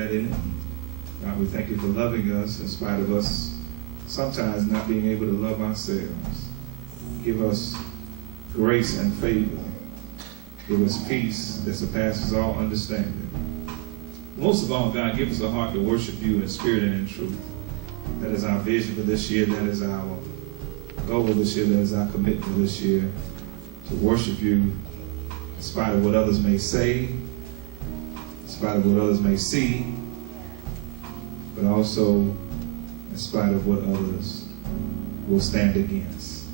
in it. God, we thank you for loving us in spite of us sometimes not being able to love ourselves. Give us grace and favor. Give us peace that surpasses all understanding. Most of all, God, give us a heart to worship you in spirit and in truth. That is our vision for this year. That is our goal this year. That is our commitment this year, to worship you in spite of what others may say, in spite of what others may see, but also in spite of what others will stand against.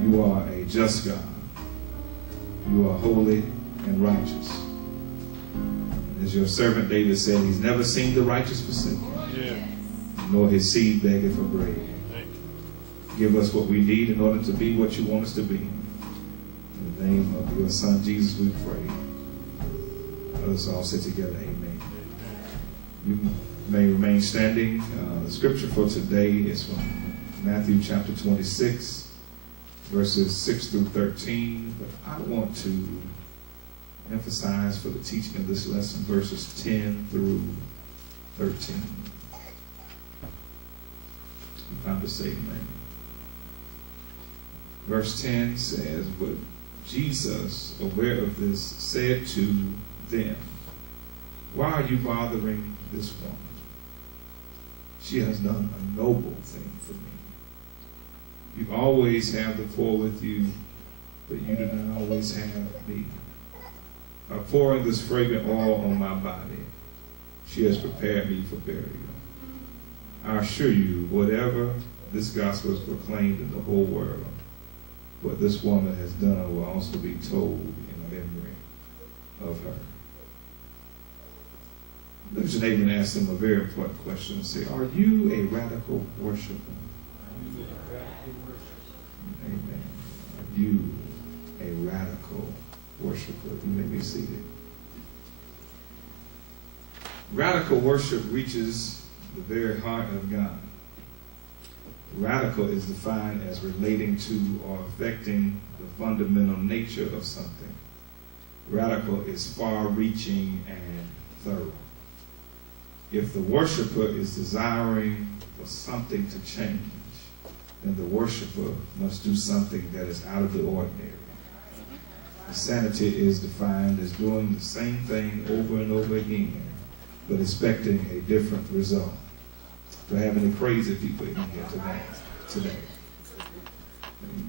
You are a just God. You are holy and righteous. And as your servant David said, he's never seen the righteous forsaken, nor his seed begging for bread. Give us what we need in order to be what you want us to be. In the name of your Son, Jesus, we pray. Let us all sit together. Amen. You may remain standing. The scripture for today is from Matthew chapter 26, verses 6 through 13. But I want to emphasize for the teaching of this lesson verses 10 through 13. You found to say amen. Verse 10 says, but Jesus, aware of this, said to them, why are you bothering this woman? She has done a noble thing for me. You always have the poor with you, but you do not always have me. By pouring this fragrant oil on my body, she has prepared me for burial. I assure you, whatever this gospel is proclaimed in the whole world, what this woman has done will also be told in memory of her. Look at your neighbor and ask them a very important question. Say, are you a radical worshiper? Amen. Are you a radical worshiper? You may be seated. Radical worship reaches the very heart of God. Radical is defined as relating to or affecting the fundamental nature of something. Radical is far-reaching and thorough. If the worshiper is desiring for something to change, then the worshiper must do something that is out of the ordinary. Insanity is defined as doing the same thing over and over again, but expecting a different result. Do I have any crazy people in here today?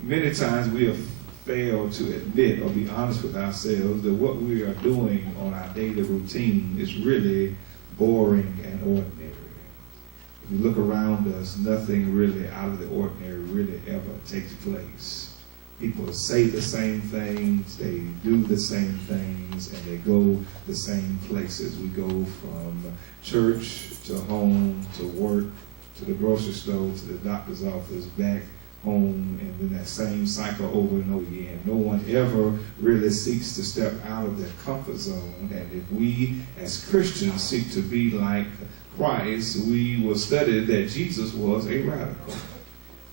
Many times we have failed to admit or be honest with ourselves that what we are doing on our daily routine is really boring and ordinary. If you look around us, nothing really out of the ordinary really ever takes place. People say the same things, they do the same things, and they go the same places. We go from church to home to work to the grocery store to the doctor's office, back home, and then that same cycle over and over again. No one ever really seeks to step out of their comfort zone. And if we as Christians seek to be like Christ, we will study that Jesus was a radical.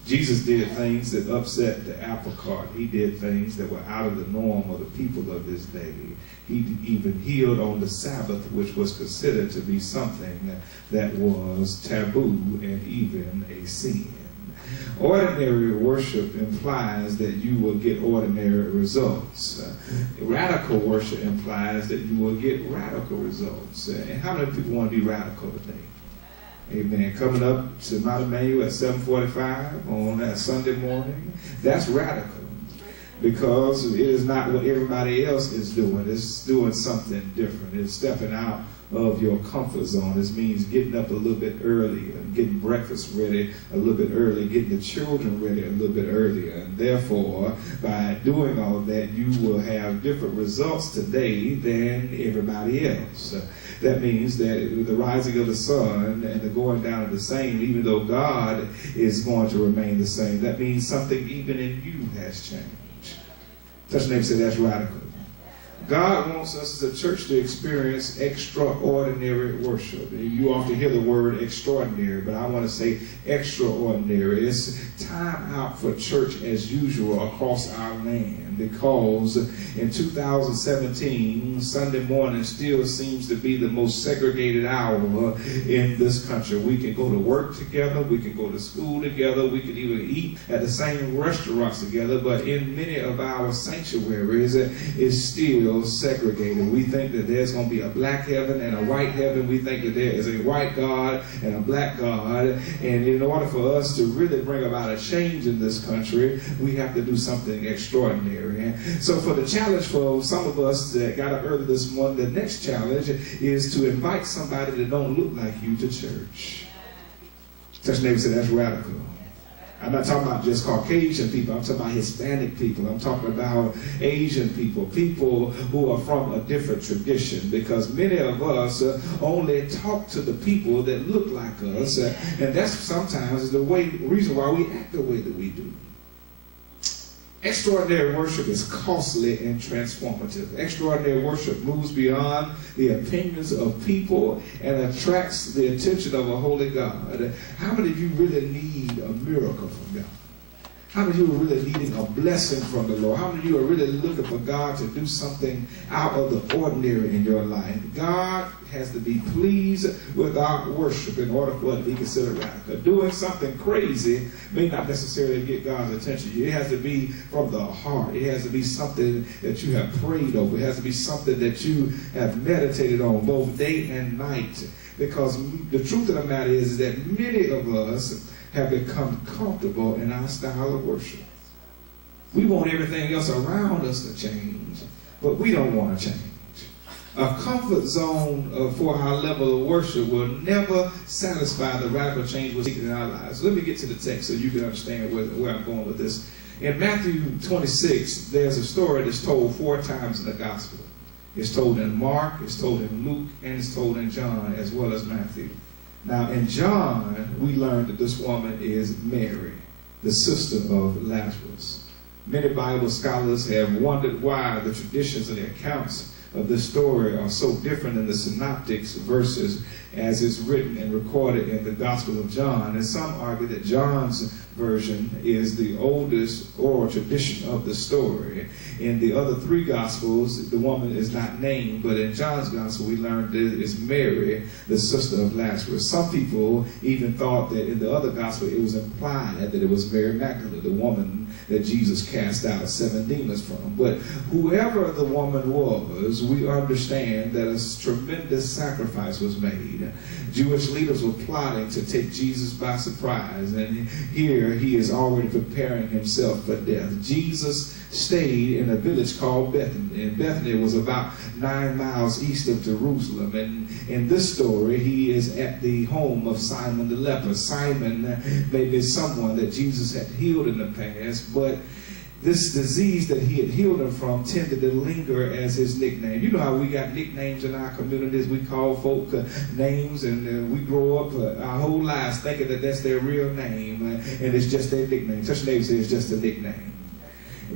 Jesus did things that upset the apple cart. He did things that were out of the norm of the people of his day. He even healed on the Sabbath, which was considered to be something that was taboo and even a sin. Ordinary worship implies that you will get ordinary results. Radical worship implies that you will get radical results. And how many people want to be radical today? Amen. Coming up to Mount Emmanuel at 7:45 on that Sunday morning, that's radical. Because it is not what everybody else is doing. It's doing something different. It's stepping out of your comfort zone. This means getting up a little bit earlier, getting breakfast ready a little bit early, getting the children ready a little bit earlier. And therefore, by doing all of that, you will have different results today than everybody else. That means that the rising of the sun and the going down of the same, even though God is going to remain the same, that means something even in you has changed. Touch your neighbor and say, that's radical. God wants us as a church to experience extraordinary worship. You often hear the word extraordinary, but I want to say extraordinary. It's time out for church as usual across our land. because in 2017, Sunday morning still seems to be the most segregated hour in this country. We can go to work together, we can go to school together, we can even eat at the same restaurants together, but in many of our sanctuaries, it's still segregated. We think that there's going to be a black heaven and a white heaven. We think that there is a white God and a black God, and in order for us to really bring about a change in this country, we have to do something extraordinary. So for the challenge for some of us that got up early this morning, the next challenge is to invite somebody that don't look like you to church. Touch neighbor said, that's radical. I'm not talking about just Caucasian people. I'm talking about Hispanic people. I'm talking about Asian people, people who are from a different tradition, because many of us only talk to the people that look like us, and that's sometimes the reason why we act the way that we do. Extraordinary worship is costly and transformative. Extraordinary worship moves beyond the opinions of people and attracts the attention of a holy God. How many of you really need a miracle from God? How many of you are really needing a blessing from the Lord? How many of you are really looking for God to do something out of the ordinary in your life? God has to be pleased with our worship in order for it to be considered radical. Doing something crazy may not necessarily get God's attention. It has to be from the heart. It has to be something that you have prayed over. It has to be something that you have meditated on both day and night. Because the truth of the matter is that many of us have become comfortable in our style of worship. We want everything else around us to change, but we don't want to change. A comfort zone for our level of worship will never satisfy the radical change we're seeking in our lives. So let me get to the text so you can understand where I'm going with this. In Matthew 26, there's a story that's told 4 times in the gospel. It's told in Mark, it's told in Luke, and it's told in John as well as Matthew. Now, in John, we learn that this woman is Mary, the sister of Lazarus. Many Bible scholars have wondered why the traditions and the accounts of this story are so different in the synoptics verses as it's written and recorded in the Gospel of John. And some argue that John's version is the oldest oral tradition of the story. In the other 3 Gospels, the woman is not named, but in John's Gospel, we learned that it's Mary, the sister of Lazarus. Some people even thought that in the other Gospel, it was implied that it was Mary Magdalene, the woman that Jesus cast out 7 demons from. But whoever the woman was, we understand that a tremendous sacrifice was made. Jewish leaders were plotting to take Jesus by surprise, and here he is already preparing himself for death. Jesus stayed in a village called Bethany, and Bethany was about 9 miles east of Jerusalem. And in this story, he is at the home of Simon the leper. Simon may be someone that Jesus had healed in the past, but this disease that he had healed him from tended to linger as his nickname. You know how we got nicknames in our communities. We call folk names, and we grow up our whole lives thinking that that's their real name, and it's just their nickname. Touch name says it's just a nickname.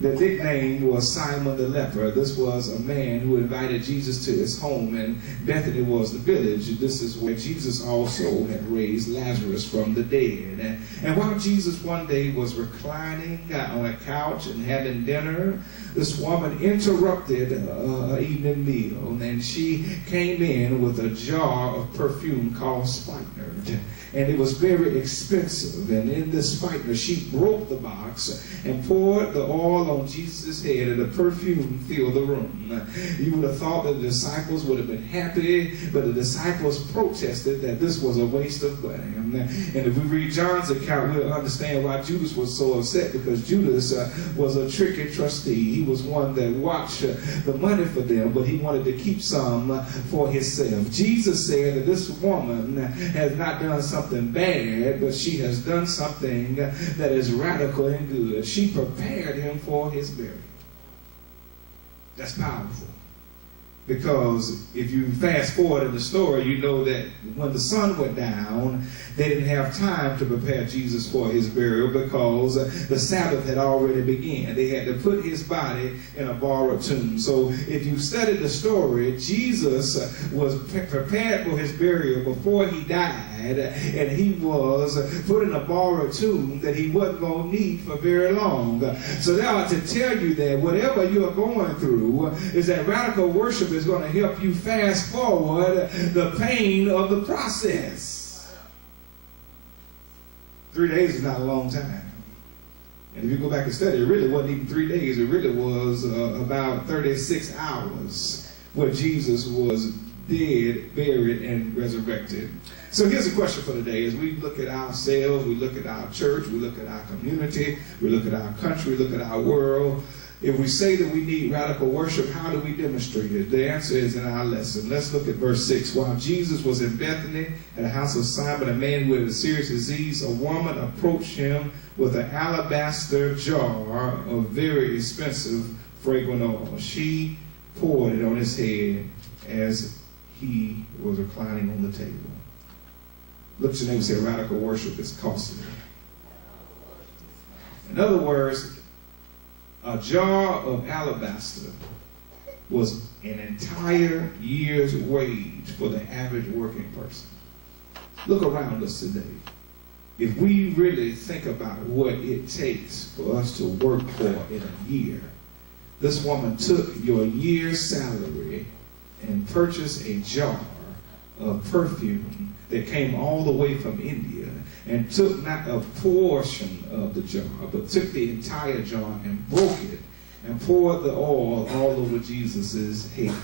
The nickname was Simon the leper. This was a man who invited Jesus to his home, and Bethany was the village. This is where Jesus also had raised Lazarus from the dead. And while Jesus one day was reclining on a couch and having dinner, this woman interrupted an evening meal, and she came in with a jar of perfume called spikenard. And it was very expensive. And in this spikenard, she broke the box and poured the oil on Jesus' head, and the perfume filled the room. You would have thought that the disciples would have been happy, but the disciples protested that this was a waste of money. And if we read John's account, we'll understand why Judas was so upset, because Judas was a tricky trustee. He was one that watched the money for them, but he wanted to keep some for himself. Jesus said that this woman has not done something bad, but she has done something that is radical and good. She prepared him for his burial. That's powerful. Because if you fast forward in the story, you know that when the sun went down, they didn't have time to prepare Jesus for his burial because the Sabbath had already begun. They had to put his body in a borrowed tomb. So if you studied the story, Jesus was prepared for his burial before he died, and he was put in a borrowed tomb that he wasn't going to need for very long. So that ought to tell you that whatever you are going through is that radical worship is going to help you fast forward the pain of the process. 3 days is not a long time. And if you go back and study, it really wasn't even 3 days. It really was about 36 hours where Jesus was dead, buried, and resurrected. So here's a question for today. As we look at ourselves, we look at our church, we look at our community, we look at our country, we look at our world. If we say that we need radical worship, how do we demonstrate it? The answer is in our lesson. Let's look at verse 6. While Jesus was in Bethany at the house of Simon, a man who had a serious disease, a woman approached him with an alabaster jar of very expensive fragrant oil. She poured it on his head as he was reclining on the table. Look at your neighbor and say, radical worship is costly. In other words, a jar of alabaster was an entire year's wage for the average working person. Look around us today. If we really think about what it takes for us to work for in a year, this woman took your year's salary and purchased a jar of perfume that came all the way from India and took not a portion of the jar, but took the entire jar and broke it and poured the oil all over Jesus' head.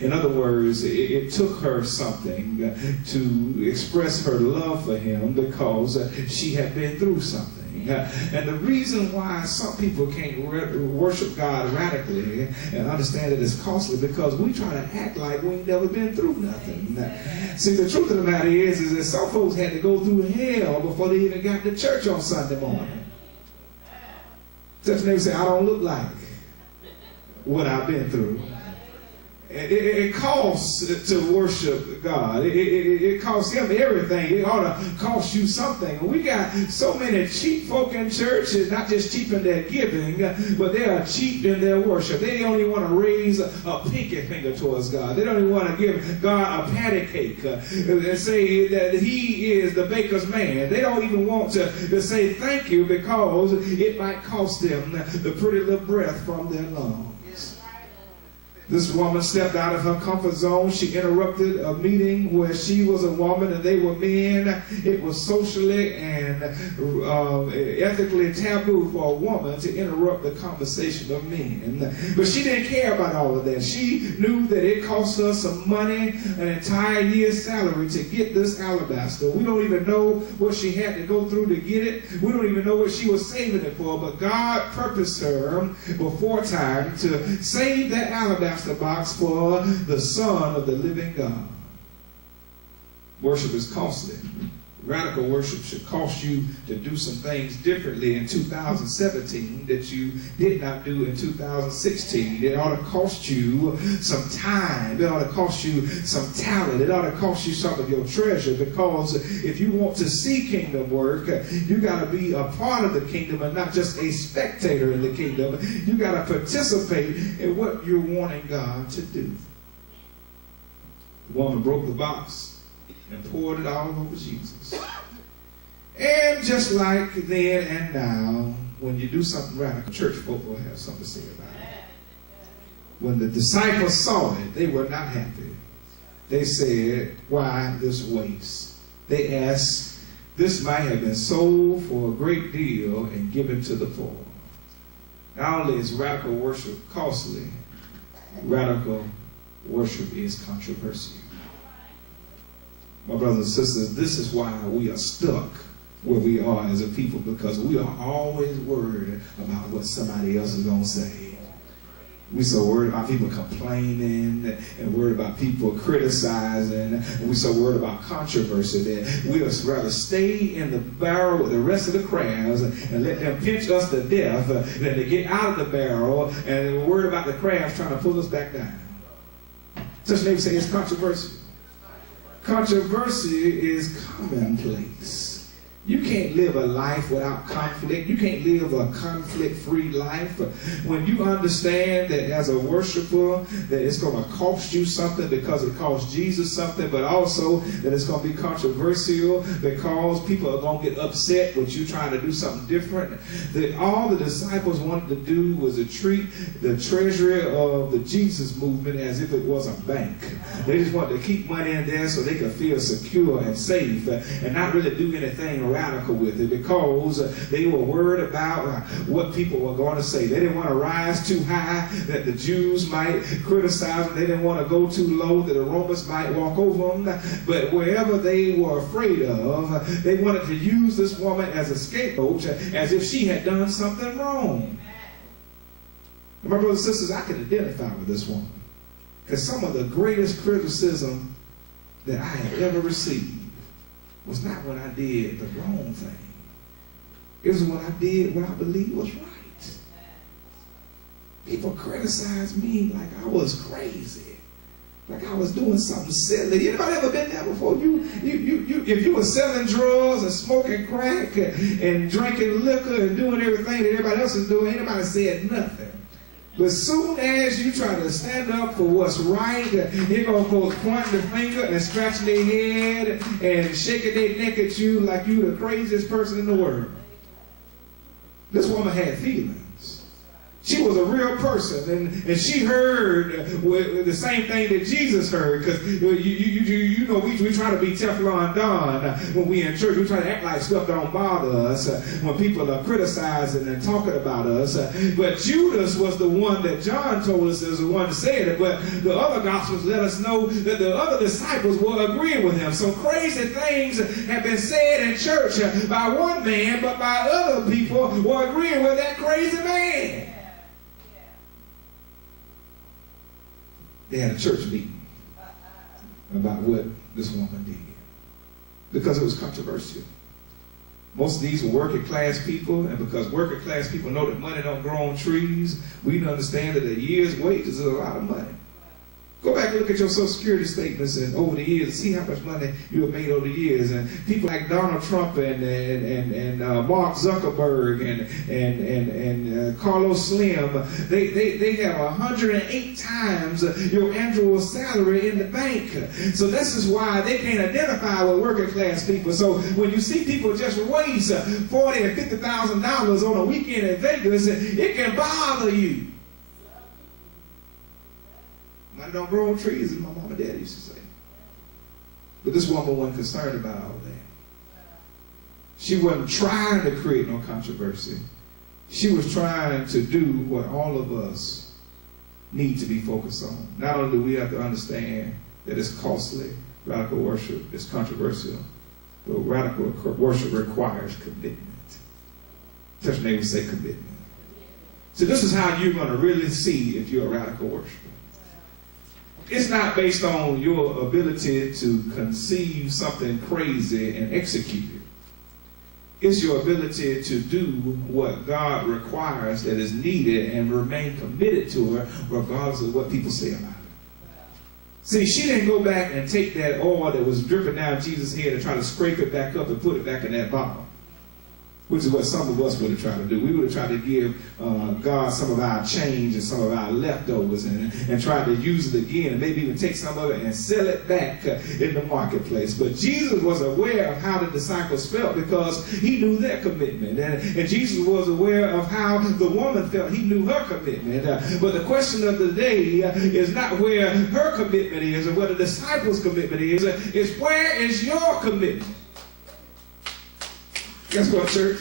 In other words, it took her something to express her love for him because she had been through something. And the reason why some people can't worship God radically and understand that it's costly because we try to act like we ain't never been through nothing. See, the truth of the matter is that some folks had to go through hell before they even got to church on Sunday morning. Touch neighbor say, I don't look like what I've been through. It costs to worship God. It costs him everything. It ought to cost you something. We got so many cheap folk in church, not just cheap in their giving, but they are cheap in their worship. They don't even want to raise a pinky finger towards God. They don't even want to give God a patty cake and say that he is the baker's man. They don't even want to say thank you because it might cost them the pretty little breath from their lungs. This woman stepped out of her comfort zone. She interrupted a meeting where she was a woman and they were men. It was socially and ethically taboo for a woman to interrupt the conversation of men. But she didn't care about all of that. She knew that it cost her some money, an entire year's salary to get this alabaster. We don't even know what she had to go through to get it. We don't even know what she was saving it for. But God purposed her before time to save that alabaster box for the Son of the living God. Worship is costly. Radical worship should cost you to do some things differently in 2017 that you did not do in 2016. It ought to cost you some time. It ought to cost you some talent. It ought to cost you some of your treasure, because if you want to see kingdom work, you got to be a part of the kingdom and not just a spectator in the kingdom. You got to participate in what you're wanting God to do. The woman broke the box and poured it all over Jesus. And just like then and now, when you do something radical, church folk will have something to say about it. When the disciples saw it, they were not happy. They said, why this waste? They asked, this might have been sold for a great deal and given to the poor. Not only is radical worship costly, radical worship is controversial. My brothers and sisters, this is why we are stuck where we are as a people, because we are always worried about what somebody else is going to say. We're so worried about people complaining and worried about people criticizing, and we're so worried about controversy that we'd rather stay in the barrel with the rest of the crabs and let them pinch us to death than to get out of the barrel and worry about the crabs trying to pull us back down. Touch your neighbor, say it's controversial. Controversy is commonplace. You can't live a life without conflict. You can't live a conflict-free life. When you understand that as a worshiper, that it's going to cost you something because it cost Jesus something, but also that it's going to be controversial because people are going to get upset with you trying to do something different. That all the disciples wanted to do was to treat the treasury of the Jesus movement as if it was a bank. They just wanted to keep money in there so they could feel secure and safe and not really do anything radical with it, because they were worried about what people were going to say. They didn't want to rise too high that the Jews might criticize them. They didn't want to go too low that the Romans might walk over them. But wherever they were afraid of, they wanted to use this woman as a scapegoat, as if she had done something wrong. My brothers and sisters, I can identify with this woman, because some of the greatest criticism that I have ever received was not when I did the wrong thing. It was when I did what I believed was right. People criticized me like I was crazy, like I was doing something silly. Anybody ever been there before? If you were selling drugs and smoking crack and drinking liquor and doing everything that everybody else is doing, anybody said nothing. But as soon as you try to stand up for what's right, they're going to go pointing the finger and scratching their head and shaking their neck at you like you're the craziest person in the world. This woman had feelings. She was a real person, and she heard the same thing that Jesus heard, because you know we try to be Teflon Don when we in church. We try to act like stuff don't bother us when people are criticizing and talking about us. But Judas was the one that John told us is the one that said it, but the other Gospels let us know that the other disciples were agreeing with him. So crazy things have been said in church by one man, but by other people were agreeing with that crazy man. They had a church meeting about what this woman did, because it was controversial. Most of these were working class people, and because working class people know that money don't grow on trees, we need to understand that a year's wages is a lot of money. Go back and look at your Social Security statements and over the years and see how much money you have made over the years. And people like Donald Trump and Mark Zuckerberg and Carlos Slim, they have 108 times your annual salary in the bank. So this is why they can't identify with working class people. So when you see people just waste $40,000 and $50,000 on a weekend in Vegas, it can bother you. Money don't grow on trees, as my mom and dad used to say. But this woman wasn't concerned about all that. She wasn't trying to create no controversy. She was trying to do what all of us need to be focused on. Not only do we have to understand that it's costly, radical worship is controversial, but radical worship requires commitment. Touch your neighbor and say commitment. So this is how you're going to really see if you're a radical worshiper. It's not based on your ability to conceive something crazy and execute it. It's your ability to do what God requires that is needed and remain committed to it regardless of what people say about it. See, she didn't go back and take that oil that was dripping down Jesus' head and try to scrape it back up and put it back in that bottle, which is what some of us would have tried to do. We would have tried to give God some of our change and some of our leftovers and tried to use it again and maybe even take some of it and sell it back in the marketplace. But Jesus was aware of how the disciples felt because he knew their commitment. And Jesus was aware of how the woman felt. He knew her commitment. But the question of the day is not where her commitment is or where the disciples' commitment is where is your commitment? Guess what, church?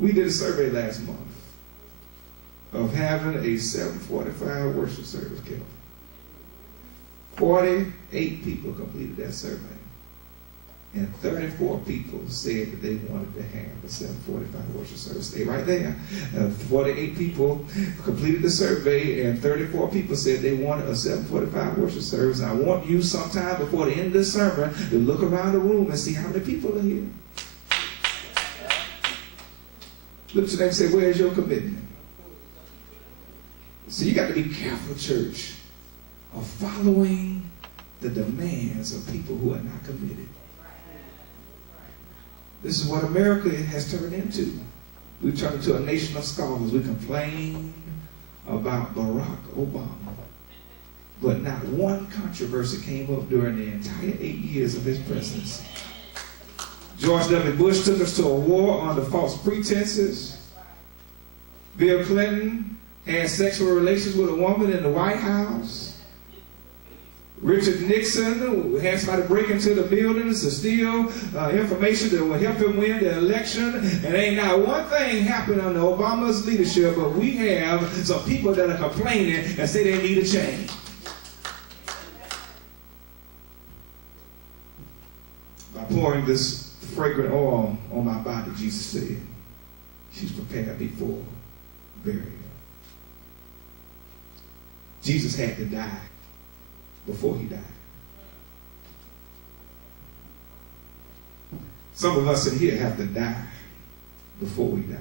We did a survey last month of having a 745 worship service killed. 48 people completed that survey. And 34 people said that they wanted to have a 745 worship service. Stay right there. 48 people completed the survey, and 34 people said they wanted a 745 worship service. And I want you sometime before the end of this sermon to look around the room and see how many people are here. Look to them and say, where's your commitment? So you got to be careful, church, of following the demands of people who are not committed. This is what America has turned into. We turned into a nation of scholars. We complain about Barack Obama, but not one controversy came up during the entire 8 years of his presidency. George W. Bush took us to a war under false pretenses. Bill Clinton had sexual relations with a woman in the White House. Richard Nixon had somebody break into the buildings to steal information that would help him win the election. And ain't not one thing happened under Obama's leadership, but we have some people that are complaining and say they need a change. By pouring this fragrant oil on my body, Jesus said, she's prepared me for burial. Jesus had to die before he died. Some of us in here have to die before we die.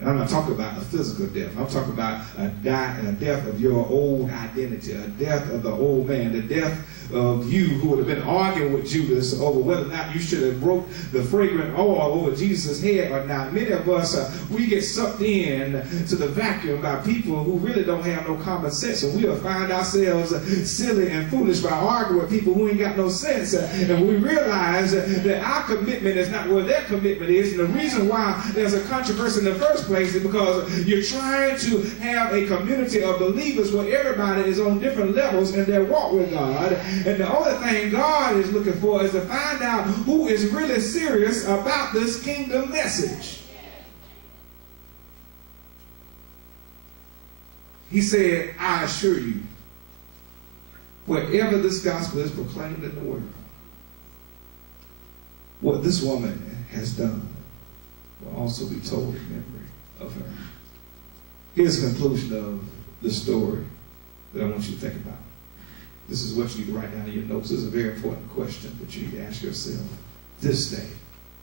And I'm not talking about a physical death. I'm talking about a death of your old identity, a death of the old man, the death of you who would have been arguing with Judas over whether or not you should have broke the fragrant oil over Jesus' head or not. Many of us, we get sucked in to the vacuum by people who really don't have no common sense, and we'll find ourselves silly and foolish by arguing with people who ain't got no sense. And we realize that our commitment is not where their commitment is, and the reason why there's a controversy in the first place is because you're trying to have a community of believers where everybody is on different levels in their walk with God. And the only thing God is looking for is to find out who is really serious about this kingdom message. He said, I assure you, wherever this gospel is proclaimed in the world, what this woman has done will also be told in memory of her. Here's the conclusion of the story that I want you to think about. This is what you need to write down in your notes. This is a very important question that you need to ask yourself this day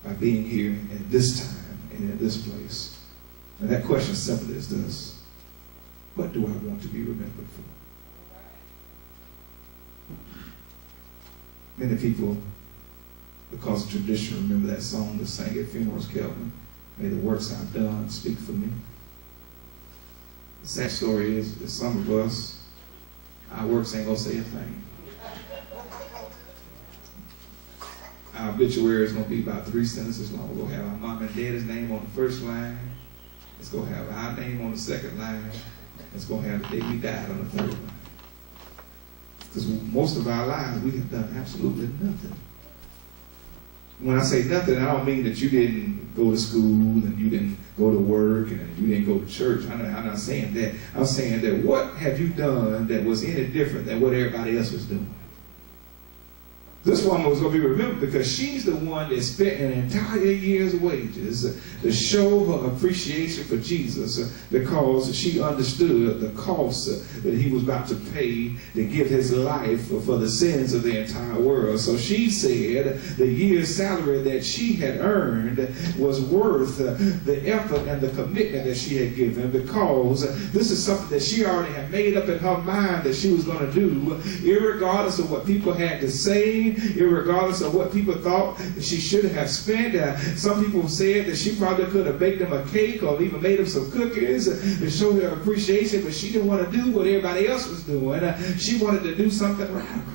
by being here at this time and in this place. And that question simply is this: what do I want to be remembered for? Many people, because of tradition, remember that song that sang at funerals, Kelvin, may the works I've done speak for me. The sad story is that some of us, our works ain't going to say a thing. Our obituary is going to be about 3 sentences long. We're going to have our mom and daddy's name on the first line. It's going to have our name on the second line. It's going to have the day we died on the third line. Because most of our lives, we have done absolutely nothing. When I say nothing, I don't mean that you didn't go to school and you didn't go to work and you didn't go to church. I'm not saying that. I'm saying that what have you done that was any different than what everybody else was doing? This woman was going to be remembered because she's the one that spent an entire year's wages to show her appreciation for Jesus because she understood the cost that he was about to pay to give his life for the sins of the entire world. So she said the year's salary that she had earned was worth the effort and the commitment that she had given, because this is something that she already had made up in her mind that she was going to do, irregardless of what people had to say, irregardless of what people thought that she should have spent. Some people said that she probably could have baked them a cake or even made them some cookies to show her appreciation, but she didn't want to do what everybody else was doing. She wanted to do something radical.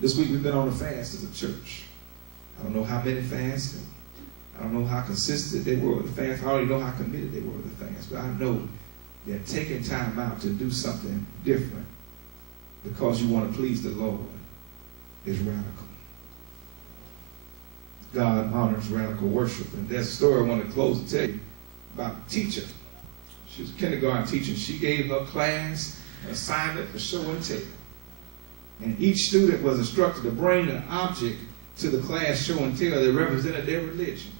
This week we've been on a fast as a church. I don't know how many fasts. I don't know how consistent they were with the fast. I already know how committed they were with the fast, but I know that taking time out to do something different because you want to please the Lord is radical. God honors radical worship. And there's a story I want to close and tell you about a teacher. She was a kindergarten teacher. She gave her class an assignment for show and tell. And each student was instructed to bring an object to the class show and tell that represented their religion.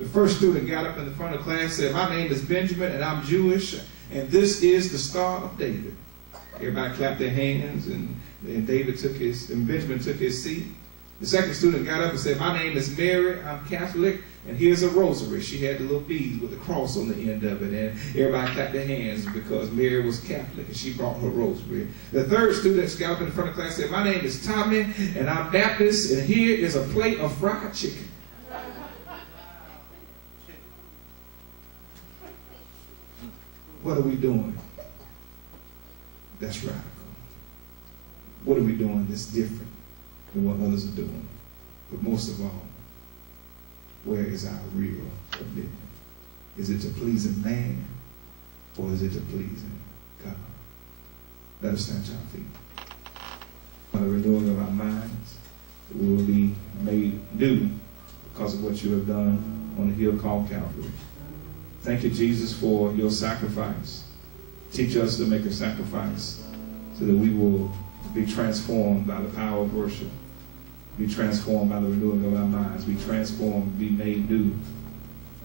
The first student got up in the front of the class and said, "My name is Benjamin and I'm Jewish, and this is the Star of David." Everybody clapped their hands, and Benjamin took his seat. The second student got up and said, "My name is Mary, I'm Catholic, And here's a rosary. She had the little beads with the cross on the end of it. And everybody clapped their hands because Mary was Catholic and she brought her rosary. The third student got up in the front of the class and said, my name is Tommy and I'm Baptist and here is a plate of fried chicken. What are we doing? That's radical. What are we doing that's different than what others are doing? But most of all, where is our real commitment? Is it to pleasing man or is it to pleasing God? Let us stand to our feet. By the renewing of our minds, we will be made new because of what you have done on the hill called Calvary. Thank you, Jesus, for your sacrifice. Teach us to make a sacrifice so that we will be transformed by the power of worship. Be transformed by the renewing of our minds. Be transformed, be made new.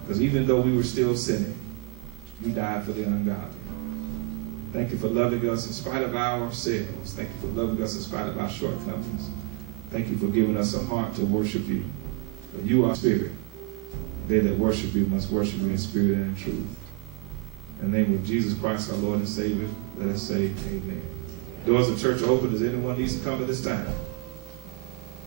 Because even though we were still sinning, you died for the ungodly. Thank you for loving us in spite of ourselves. Thank you for loving us in spite of our shortcomings. Thank you for giving us a heart to worship you. For you are spirit. They that worship you must worship you in spirit and in truth. In the name of Jesus Christ, our Lord and Savior, let us say amen. Doors of church are open. Does anyone need to come at this time?